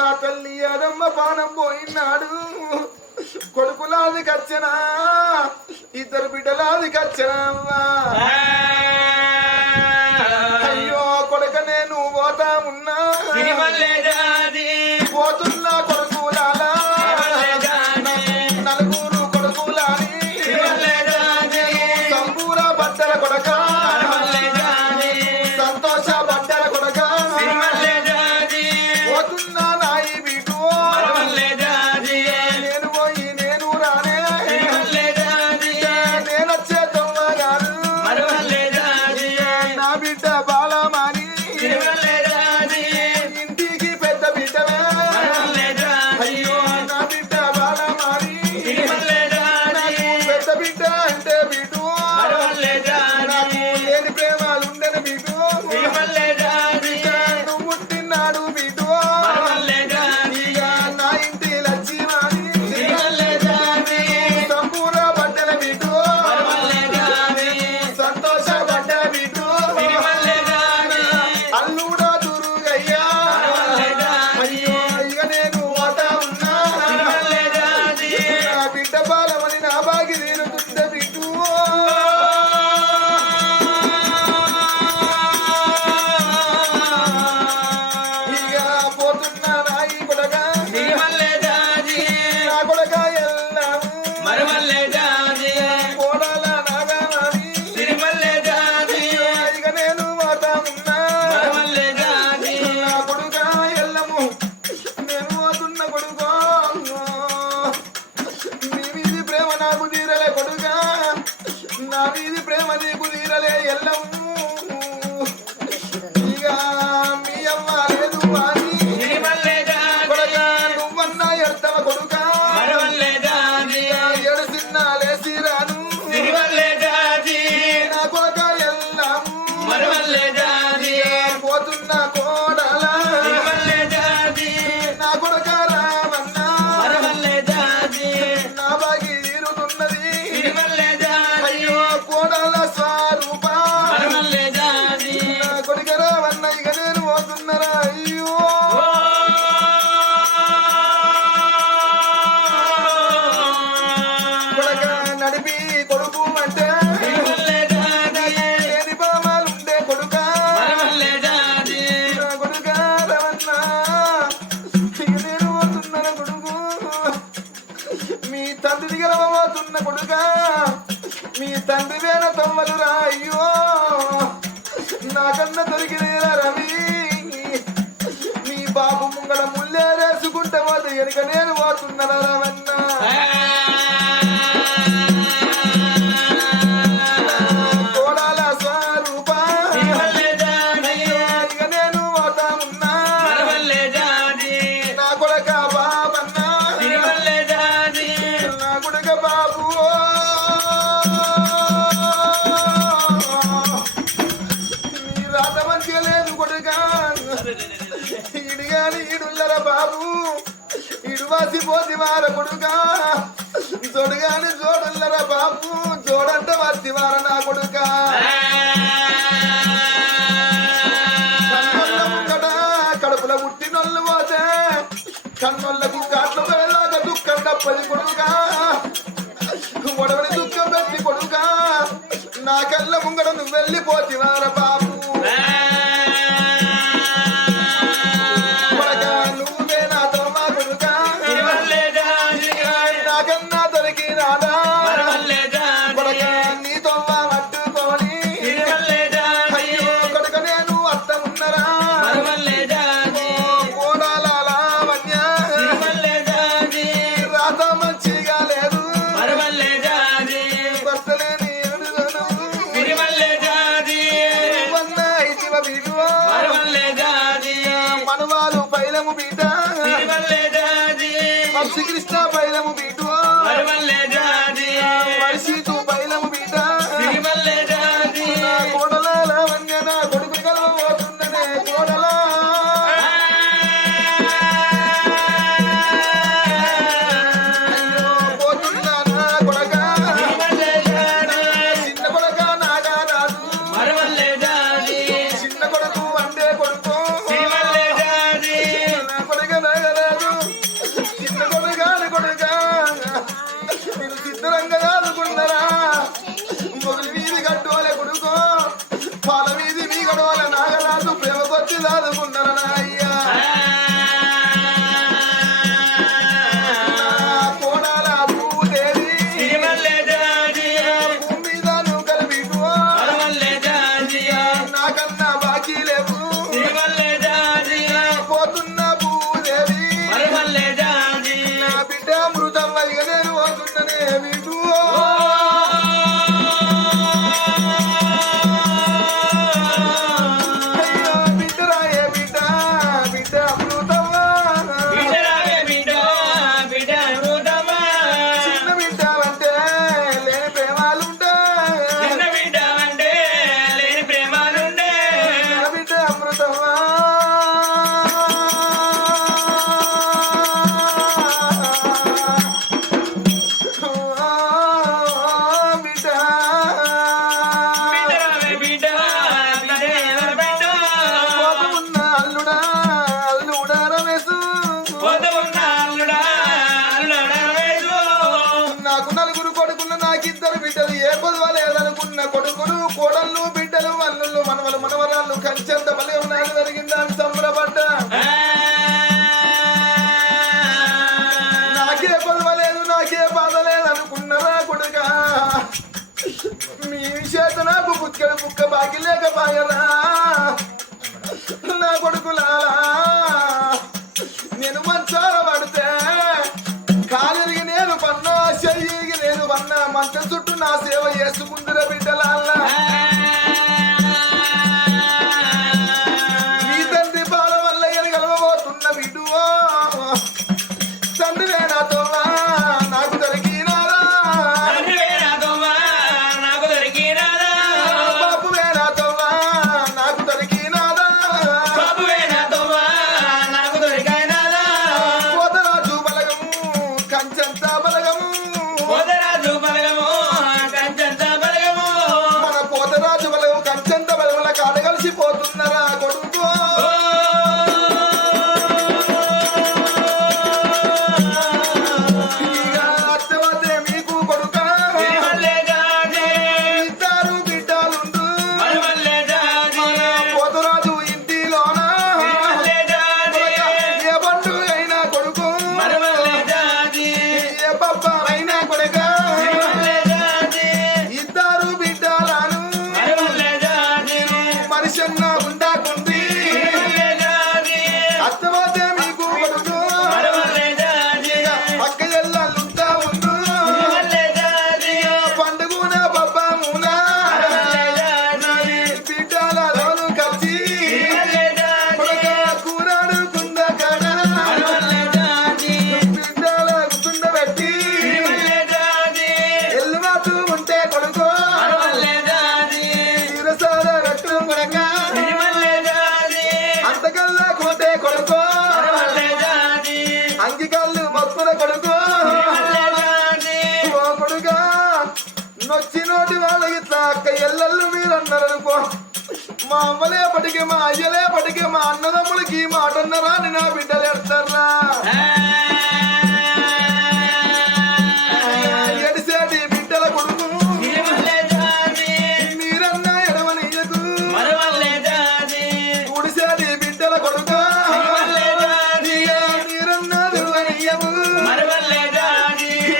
ఆ తల్లి అదమ్మ పానం పోయినాడు కొడుకులాది కచ్చనా ఇద్దరు బిడ్డలాది కచ్చనా అయ్యో కొడుక నేను పోతా ఉన్నా పోతున్నా కొడుకులాలా నలుగురు కొడుకులాని సంపూర బట్టల కొడక సంతోష బట్టల కొడక పోతున్నా నాయి వీటు నేను పోయి నేను రానే నేనొచ్చే దొంగగాను నా బిడ్డ బాలమాని ఇంటికి పెద్ద బిడ్డవే అయ్యో నా బిడ్డ బాలమాని పెద్ద బిడ్డ అంటే బిడ్డు నాకు లేని ప్రేమాలు ఉండని బిడ్డు నువ్వు పుట్టినాడు బిడ్డు ఇక నా ఇంటి లక్ష్మీ సంపూర్ణ బట్టల బిడ్డు సంతోష బట్టల బిడ్డు అల్లుడా దురుగయ్యా అయ్యో ఇక నేను పోతా ఉన్నా నా బిడ్డ బాలమని నా బాగి తీరుతుందే బిడ్డు ఇక పోతున్నా నాయి కొడక నా కొడక ఎల్లాము కోడల నాగాని ఇక నేను పోతా ఉన్నా నా కొడుక ఎల్లము నేను పోతున్న కొడుకో నీ వీధి ప్రేమ నాకు తీరలే కొడుక నా వీధి ప్రేమ నీకు తీరలే ఎల్లము ఇక మీ అమ్మ లేదు అని కొడక నువ్వన్నా ఎడతవ కొడుక ఎడసిన్న లేసి రాను నా కొడక ఎల్లము పోతున్న కోడల నా కొడక రావన్నా నా బాగి తీరుతున్నది అయ్యో కోడల స్వరూప నా కొడుక రావన్న ఇక నేను పోతున్నారా అయ్యో కొడక నడిపి కొడుకు అంటే లేని బామాలుండే కొడుక నా కొడుక రవన్నా ఇక నేను పోతున్నారా కొడుకు మీ తండ్రి దగ్గర పోతున్న కొడుక మీ తండ్రి వేల తొమ్మలురా అయ్యో నాకన్నా దొరికినేరా రవి మీ బాబు ముంగడ ముల్లేరేసుకుంటే పోతే ఎనక నేను పోతున్నారా రవన్నా కోడాల స్వరూప ఇక నేను పోతా ఉన్నా నా కొడక బాబన్నా నా కొడక బాబు నీ రాత మంచిగా లేదు కొడుక ఇడిగాని ఈడుల్లర బాబు ఇడువాసి పోతి వార కొడుక జోడుగాని జోడుల్లర బాబు జోడంట వత్తి వార నా కొడుక కన్నొల్ల ముంగట కడుపుల పుట్టినొల్లు పోతే కన్నొల్లకు కాట్ల వెళ్ళాక దుఃఖం తప్పది కొడుక గొడవని దుఃఖం పెట్టి కొడుక నా కళ్ళ ముంగట నువ్వు వెళ్ళిపోతివార బాబు కొడక నువ్వే నాతో మా కొడుక నాకన్నా దొరికినాదా కొడక నీతో పట్టుకొని అయ్యో కొడుక నేను అత్త ఉన్నరా కోడాల లావణ్య రాత మంచిగా లేదు భర్తలేని నువ్వన్నా ఇచ్చివ బిడ్డువా మనవాలు పైలము బిడ్డ శ్రీకృష్ణ పైలము బిడ్డువా మనిషితో పైలము బిడ్డ నా కోడల లావణ్య నా కొడుకు కలవబోతున్నదే కోడల అయ్యో పోతున్నా నా కొడక చిన్న కొడక నాగా రాదు చిన్న కొడుకు అంటే కొడుకు నా కొడక కంచెంత బలగం నాకు జరిగిందని సంబరపడ్డా నాకే కొలవలేదు నాకే బాధ లేదనుకున్నరా కొడుకా మీ చేత నాకు బుక్కడు బుక్క బాకి లేకపోయరా నా కొడుకులారా నేను మంచాల పడితే కాలిరిగి నేను పన్నా చెయ్యికి నేను పన్నా మంచం చుట్టూ నా సేవ చేసుకుంటున్న బిడ్డలాల్లా మీ తండ్రి బాల వల్ల ఎనగలబోతున్న బిడ్డువో తండ్రి నాతో నాకు దొరికినారా బాబువే నాతో నాకు దొరికినారా పోతరాజు బలగము కంచంత బలగము మన పోతరాజు బలగము కంచంత బలగముల కాడ కలిసిపోతున్నారా కొడుకు ఇక అర్థమవుతే మీకు కొడుక ఇద్దరు బిడ్డలుండు పోతరాజు ఇంటిలోన ఏ బండు అయినా కొడుకు ఏ పప్ప అయినా కొడుక ఇద్దరు బిడ్డలను మనిషన్న ఉండకుంది అర్థమవుతే మీకు కొడుకు పక్క ఎల్లుంటా ఉండు పండుగన పప్ప మూల బిడ్డలలోను కలిసి కొడుక కూరాడు కుంద కడ బిడ్డల కుండ పెట్టి ఎల్లుమాతు ఉంటే కొడుకు తీరసాల రట్టు కొడక అంతకల్లా కోటే కొడుకు అంగికల్లు మొక్కుల కొడుకు ఓ కొడుగా నొచ్చి నోటి వాళ్ళ ఇట్లా అక్క ఎల్లళ్ళు మీరన్నారు అనుకో మా అమ్మలేపటికి మా అయ్యలేపటికి మా అన్నదమ్ములకి ఈ మాట అన్నరా అని నా బిడ్డలు ఎడతారా ఎడిసేటి బిడ్డల కొడుకు మీరన్నా ఎడవనియకు ఉడిసేటి బిడ్డల కొడుకు మీరన్నా ఎడవనియవు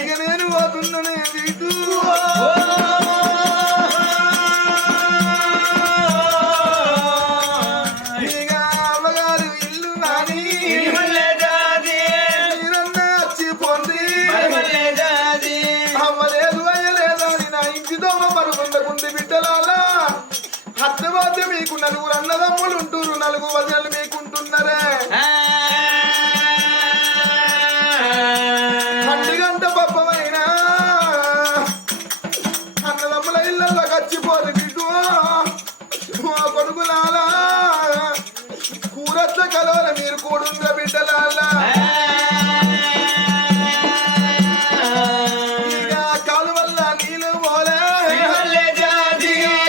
ఇక నేను పోతున్నానే వీటు ఇక అమ్మగారు ఇల్లు కానీ మీరన్నా వచ్చి పోండి అమ్మలేదు అయ్యలేదు అని నా ఇంటి దోమ మరుగుండకుండి బిడ్డలాలా అర్థవాద్య మీకు నలుగురు అన్నదమ్ములు ఉంటూరు నలుగురు వదినలు మీకుంటున్నారే పండు గంట పప్పమైన అన్నదమ్ముల ఇళ్ళల్లో కచ్చిపోదు బిడ్డు మా కొడుకులాలా కూరట్ల కలవల మీరు కూడుండ్ర బిడ్డలాలా ఇక కాలు వల్ల నీళ్ళు పోలే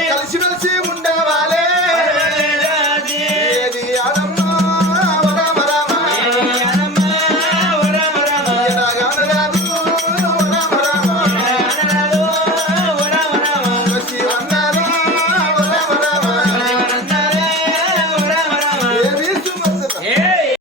కలిసి మెలిసి ఉండవాలే ఏది ఆడమ్మా వరమ రామ ఎలాగనరాదు